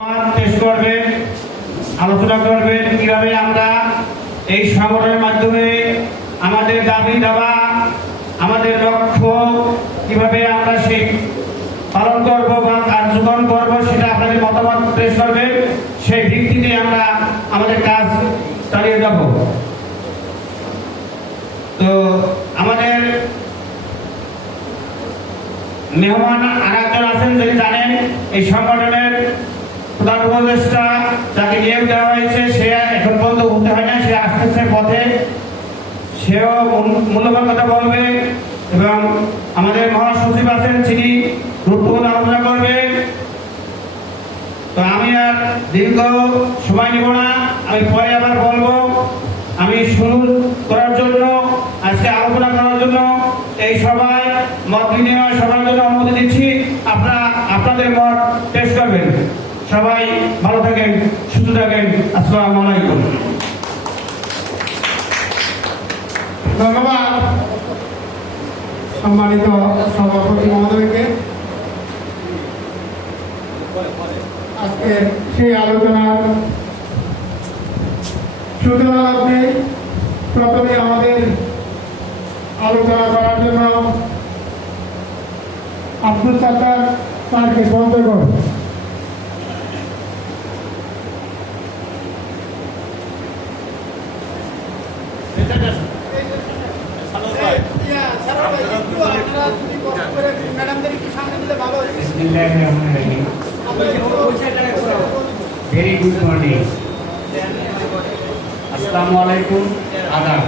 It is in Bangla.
পেশ করবেন, আলোচনা করবেন কিভাবে আমরা এই সংগঠনের মাধ্যমে আমাদের দাবি দাবা, আমাদের লক্ষ্য কিভাবে আমরা সেই পালন করব বা কার্যক্রম করব সেটা আপনাদের মতামত পেশ করবেন। সেই ভিত্তিতে আমরা আমাদের কাজ চালিয়ে যাব। তো আমাদের মেহমান আরেকজন আছেন, যিনি জানেন এই সংগঠনের প্রধান উপদেষ্টা যাকে নিয়োগ দেওয়া হয়েছে, সে এখন পর্যন্ত উঠতে হয় না, সে আসতেছে পথে, সেও মূল্যবান কথা বলবে এবং আমাদের মহাসচিব আছেন, তিনি গুরুত্বপূর্ণ আলোচনা করবেন। তো আমি আর দীর্ঘ সময় নিব না, আমি পরে আবার বলবো। আমি শুরু করার জন্য, আজকে আলোচনা করার জন্য এই সভায় মত বিনিময় সভার জন্য অনুমতি দিচ্ছি। আপনারা আপনাদের মত পেশ করবেন। সবাই ভালো থাকেন, সুস্থ থাকেন। আসসালামু আলাইকুম। ধন্যবাদ সম্মানিত সভাপতি মহোদয়কে। আজকে সেই আলোচনার সূচনা লগ্নে প্রথমে আমাদের আলোচনা করার জন্য আব্দুল সাত্তার স্যারকে বন্ধ করব। Very good morning. আসসালামু আলাইকুম। আদাব।